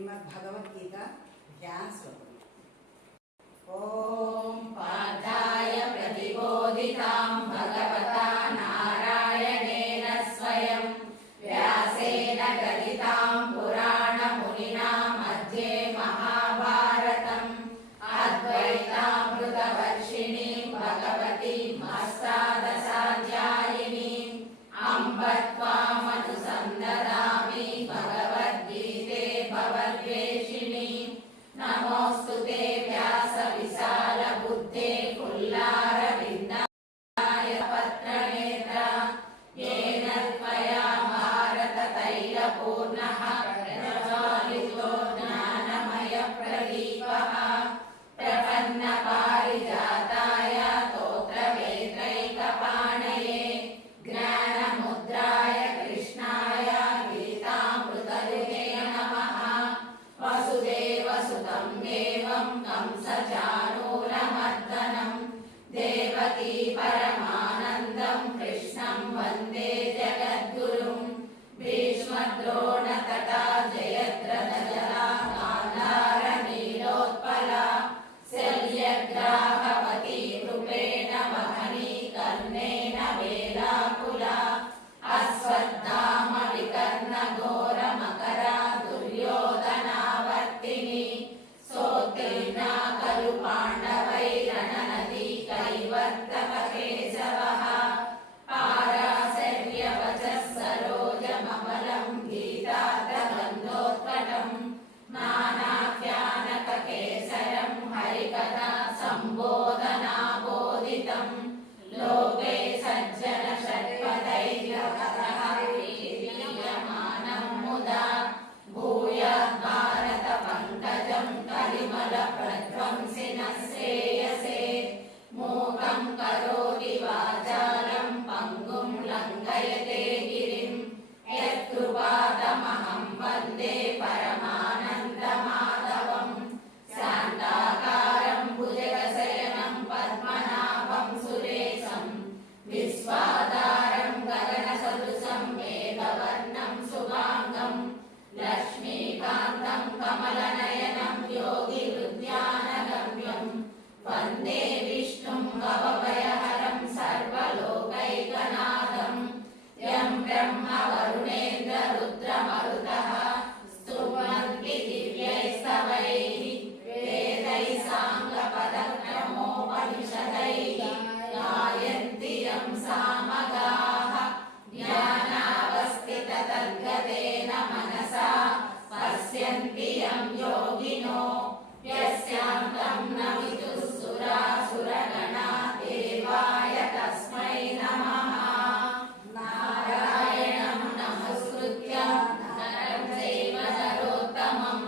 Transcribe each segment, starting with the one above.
श्रीमद्भगवद्गीता ध्यान श्लोक। ओम पार्थाय प्रतिबोधितां भगवता नारायणेन स्वयं व्यासेन गदितां पुराणमुनिना मध्ये महाभारतम् अद्वैतामृतवर्षिणीं भगवतीं अष्टादशाध्यायिनीम् अम्ब त्वामनुसन्दधामि भगवद्गीते भवद्वेषिणीम् नमोऽस्तुते व्यासविशालबुद्धे कुल्लारविन्दाय पत्रनेत्र येन त्वया भारततैलपूर्णः प्रज्वालितो ज्ञानमयप्रदीपः प्रपन्नपारिजाताय स्तोत्रवेत्रैकपाणये ज्ञानमुद्राय कृष्णाय गीतामृतयुगे नमः। वसुदेवसुतं देवं कंसचाणूरमर्दनं देवकी परमानन्दं कृष्णं वन्दे जगद्गुरुं भीष्मद्रोणतटा जयद्रथजला गान्धारनीलोत्पला शल्यग्राहवती रूपेण वहनी कर्णेन वेलाकुला अश्वत्थाम विकर्णघोरमकरा दुर्योधनावर्तिनी सोत्तीर्णा खलु पाण्डवैरणनदी कैवर्तककेशवः पाराशर्यवचः सरोजममलं गीतार्थगन्धोत्कटं नानाख्यानककेसरं हरिकथा सम्बोधनाबोधितं लोके सज्जन षट्पदैर्यकतः वीर्यमानं मुदा भूयात् भारत पङ्कजं कलिमलप्रध्वंसिनः श्रेयसे मूकं करोति वाचालं पङ्गुं लङ्घयते गिरिं यत्कृपातमहं वन्दे परमानन्दमाधवं शान्ताकारं भुजगशयनं पद्मनाभं सुरेशं विश्वाधारं गगनसदृशं मेघवर्णं शुभाङ्गं लक्ष्मीकान्तं कमलनयनं योगिहृद्यानगम्यं वन्दे विष्णुं भवभयहरं सर्वलोकैकनाथं यं ब्रह्मा वरुणेन्द्र रुद्रमरुतः स्तुवन्ति दिव्यैस्तवैः वेदैः साङ्गपदक्रमोपनिषदैः गायन्ति यं सामगाः ज्ञानावस्थिततद्गतेन मनसा पश्यन्ति यं योगिनो यस्यान्तं न विदुः सुरासुरगणा देवाय तस्मै नमः। नारायणं नमस्कृत्य नरं चैव नरोत्तमं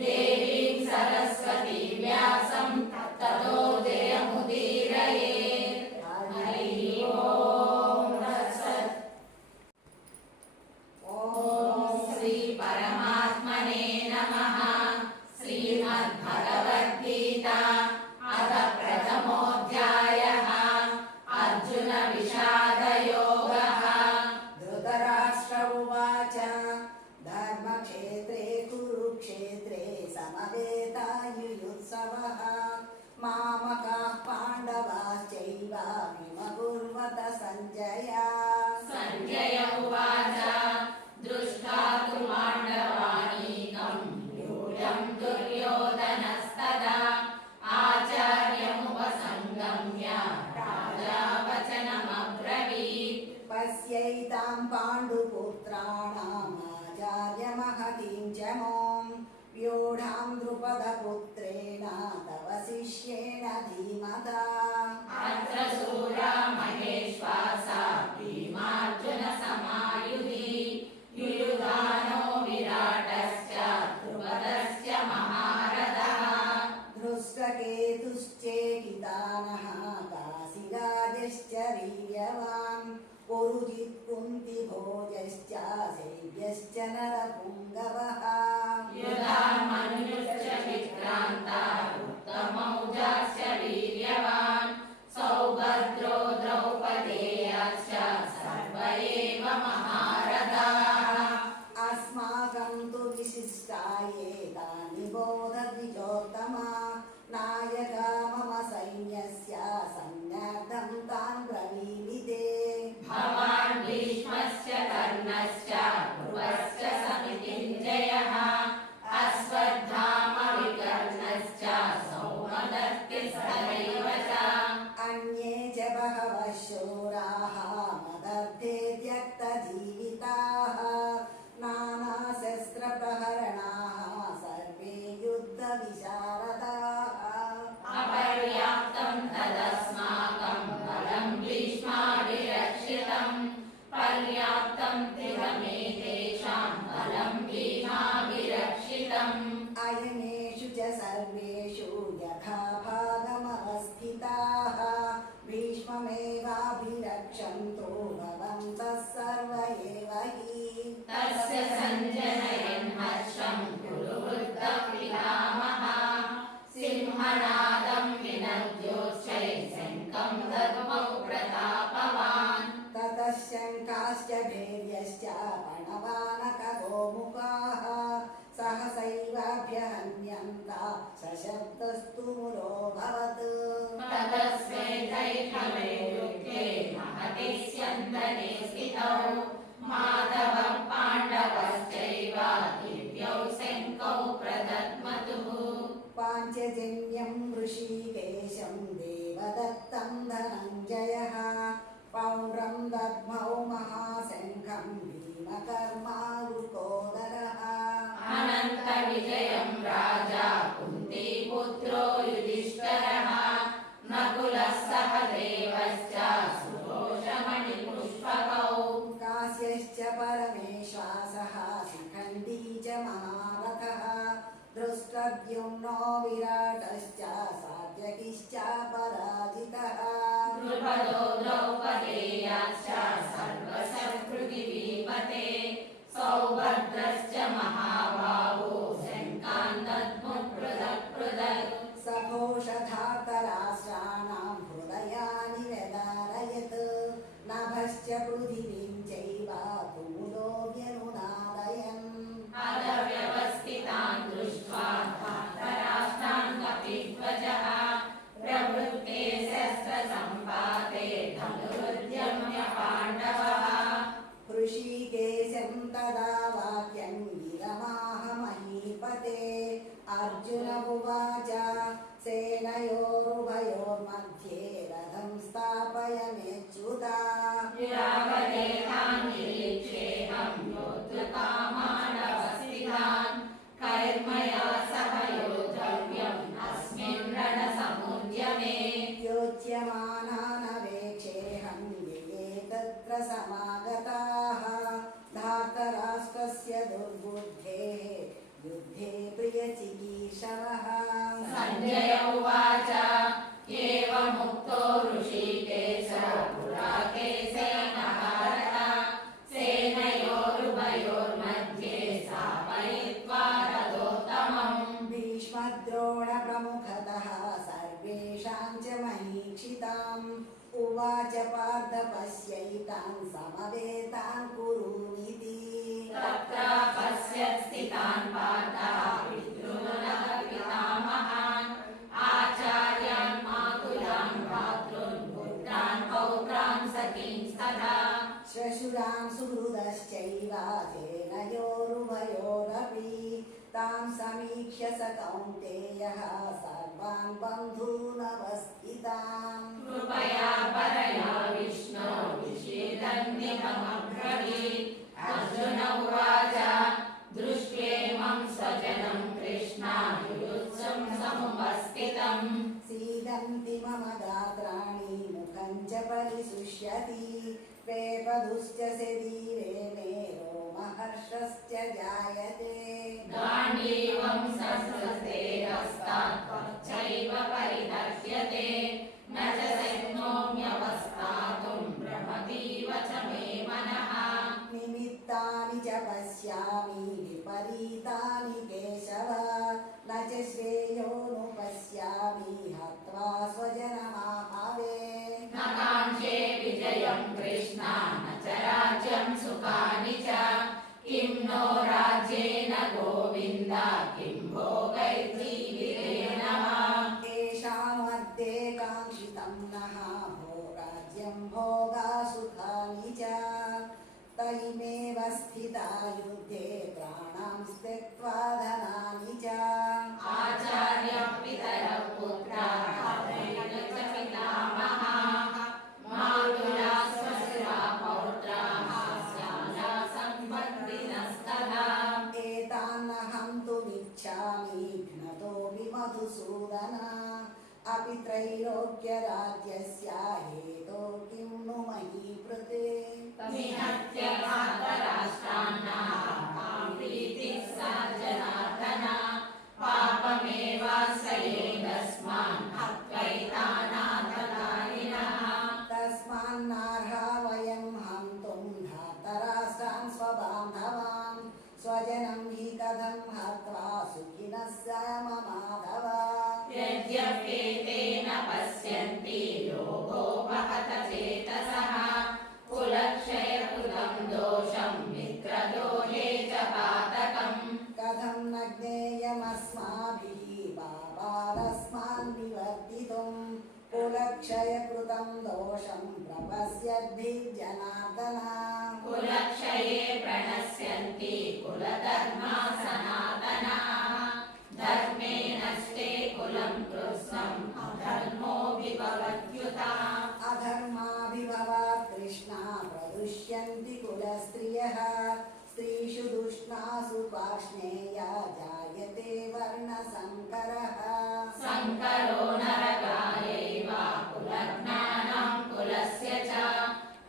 देवीं सरस्वतीं व्यासं ततो जयमुदीरयेत्। हरिः ओम तत्सत्। ओम श्री परमात्मने नमः। श्रीमद्भगवद्गीता अथ प्रथमोऽध्यायः अर्जुन विषादयोगः। धृतराष्ट्र उवाच धर्मक्षेत्रे कुरुक्षेत्रे समवेतायुयुत्सवः मामकाः पाण्डवाश्चैव किमकुर्वत सञ्जय। सञ्जय उवाच दृष्ट्वा तु पाण्डवानीकं यूयं दुर्योधनस्तदा आचार्यमुपसङ्गम्य राजा वचनमब्रवीत्। पश्यैतां पाण्डुपुत्राणामाचार्यमहतीं च मों व्यूढां द्रुपदपुत्रेण तव शिष्येण धीमता। अत्र शूरा महेश्वासा भीमार्जुनसमायुधि युयुधानो विराटश्च द्रुपदश्च महारथः। धृष्टकेतुश्चेकितानः काशिराजश्च वीर्यवान् पुरुजित् कुन्तिभोजश्च शैब्यश्च नरपुङ्गवः। युधामन्युश्च विक्रान्ता उत्तमौजाश्च वीर्यवान् सौभद्रो द्रौपदेयाश्च सर्व एव महारथाः। अस्माकं तु विशिष्टा ध्यायेतानि बोधद्विजोत्तमा नायका मम सैन्यस्य सैन्यार्थं तान् ब्रवीमि ते भवान् भीष्मस्य कर्णश्च ध्रुवश्च समितिञ्जयः अश्वत्थामा विकर्णश्च सौमदत्तिस्तथैव च अन्ये च बहवः शूराः मदर्थे त्यक्तजीविताः नानाशस्त्रप्रहरणाः सर्वे युद्धविशारदाः अपर्याप्तं तदस्माकं बलं भीष्माभिरक्षितं पर्याप्तं तिरमेतेषां बलं भीमाभिरक्षितम् अयनेषु च सर्वेषु यथा भागमवस्थिताः भीष्ममेवाभिरक्षन्तु भवन्तः सर्व एव हि तस्य सञ्जनयन् हर्षं कुरुवृद्धपितामहः सिंहनादं विनद्योच्चैः शङ्खं दद्मौ प्रतापवान् ततः शङ्काश्च भैर्यश्च पणवानकगोमुखाः सहसैवाभ्यहन्यन्ता सशब्दस्तु मुरोऽभवत् ततस्मै युद्धे महति स्यन्दने स्थितौ माधवः पाण्डवश्चैव दिव्यौ शङ्खौ प्रदद्मतुः पाञ्चजन्यं ऋषिकेशं देवदत्तं धनञ्जयः पौण्ड्रं दद्मौ महाशङ्खं भीमकर्मावृकोदरः अनन्तविजयं राजा कुन्तीपुत्रो युधिष्ठिरः नकुलः सहदेवश्च सुघोषमणिपुष्पकौ काश्यश्च परमेश्वासः शिखण्डी च महारथः दृष्टद्युम्नो विराटश्च सात्यकिश्च पराजितः द्रुपदो द्रौपदेयाश्च सर्वशः पृथिवीपते सौभद्रश्च महाबाहो शङ्खान् दद्मुः पृथक् पृथक् सघोषधातराष्ट्राणां हृदयानि व्यदारयत् नभश्च पृथिवीं चैव तुमुलो व्यनुनादयन् अदव्यवस्थितान् दृष्ट्वा धार्तराष्ट्रान् कपिध्वजः प्रवृत्ते शस्त्रसम्पाते धनुरुद्यम्य पाण्डवः ऋषिकेशं तदा वाक्यं विरमाह महीपते अर्जुन उवाच सेनयोरुभयोर्मध्ये रथं स्थापयमेच्युता विरागते तान् निरीक्षेऽहं योद्धुकामानवस्थितान् कैर्मया सह योद्धव्यम् अस्मिन् रणसमुद्यमे योच्यमानानवेक्षेऽहं ये तत्र समागताः धार्तराष्ट्रस्य दुर्बुद्धेः युद्धे प्रियचिकीर्षवः सञ्जय उवाच एवमुक्तो ऋषिकेशो पुराकेशेन भारत सेनयोरुभयोर्मध्ये स्थापयित्वा रथोत्तमम् भीष्मद्रोणप्रमुखतः सर्वेषां च महीक्षिताम् उवाच पार्थ पश्यैतान् समवेतान् कुरूनिति तत्र पश्यत् स्थितान् पार्थः पितॄनः पितामहान् आचार्यान् मातुलान् भ्रातॄन् पुत्रान् पौत्रान् सखींस्तथा श्वशुरां सुहृदश्चैव सेनयोरुभयोरपि तां समीक्ष्य स कौन्तेयः सर्वान् बन्धूनवस्थितान् कृपया परया विष्णो विषीदन्निममब्रवीत् अर्जुन उवाच दृष्ट्वेमं स्वजनं कृष्णा युयुत्सुं समुपस्थितम् सीदन्ति मम गात्राणि मुखं च परिशुष्यति वेपदुश्च शरीरे मे रोमहर्षश्च जायते गाण्डीवं संसृते हस्तात् त्वच्चैव परिदर्श्यते न च शक्नोम्यवस्थातुं भ्रमतीव च मे मनः निमित्तानि च पश्यामि विपरीतानि केशव किं भोगैर्जीवितेन वा येषामर्थे काङ्क्षितं नः भोगाज्यं भोगासुखानि च तैमेव स्थिता युद्धे प्राणां त्यक्त्वा धनानि च आचार्यः पितरः पुत्राः च पितामहाः मातुलाः स्वसुराः पौत्राः स्याला सम्पत्तिनस्तथा एतान्नहं तुमिच्छामि घ्नतोऽपि मधुसूदन अपि त्रैलोक्यराज्यस्य हेतो किं नु महीपृते निहत्य धातराष्ट्रान्नां प्रीतिः सा जनार्दन पापमेवाश्रयेदस्मान् हत्वैतानाथकारिणः तस्मान्नार्हा वयं हन्तुं धातराष्ट्रान् स्वबान्धवान् स्वजनं हि कथं हत्वा सुखिनः स्याम माधव यद्यप्येतेन पश्यन्ति लोभोपहत चेतसः कुलक्षयकृतं दोषं मित्रद्रोहे च पातकम् कथं न ज्ञेयमस्माभिः पापादस्मान् विवर्तितुं कुलक्षयकृतं दोषं प्रपश्यद्भिर्जनार्दन कुलक्षये प्रणश्यन्ति कुलधर्माः सनातनाः धर्मे नष्टे कुलं कृत्स्नम् अधर्मो विभवत्युता अधर्माभिभवात् कृष्णा प्रदुष्यन्ति कुलस्त्रियः स्त्रीषु दुष्णासु पार्ष्णेया जायते वर्णसङ्करः संकरो नरकायैव कुलज्ञानां कुलस्य च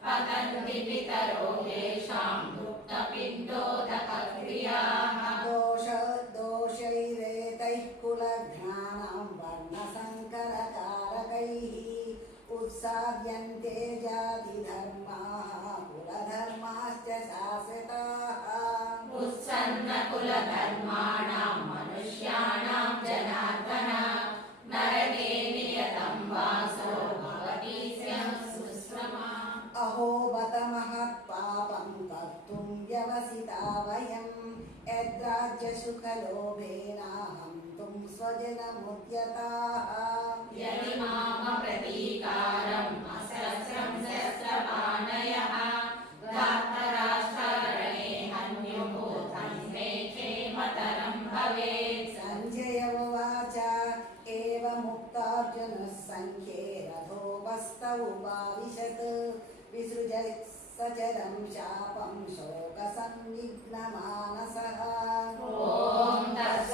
पतन्ति पितरो येषां भुक्तपिण्डोदकक्रियाः दोषैरेतैः कुलघ्नानां वर्णसङ्करकारकैः उत्साद्यन्ते जातिधर्माः कुलधर्माश्च शाश्वताः उत्सन्नकुलधर्माणां मनुष्याणां जनार्दन नरके नियतं वासो भवति शुश्रमा अहो बत महत्पापं कर्तुं व्यवसिता वयं यद्राज्यसुखलोभेन हन्तुं स्वजनमुद्यताः यदि माम प्रतीकारम् असहस्रं सहस्रपाणयः धातराष्ट्ररणे हन्युः तन्मे क्षेमतरं भवेत् सञ्जय उवाच एवमुक्तार्जुनः सङ्ख्ये रथोपस्थ उपाविशत् विसृज सचरं शापं शोकसंविघ्नमानसः ॐ तत्सत्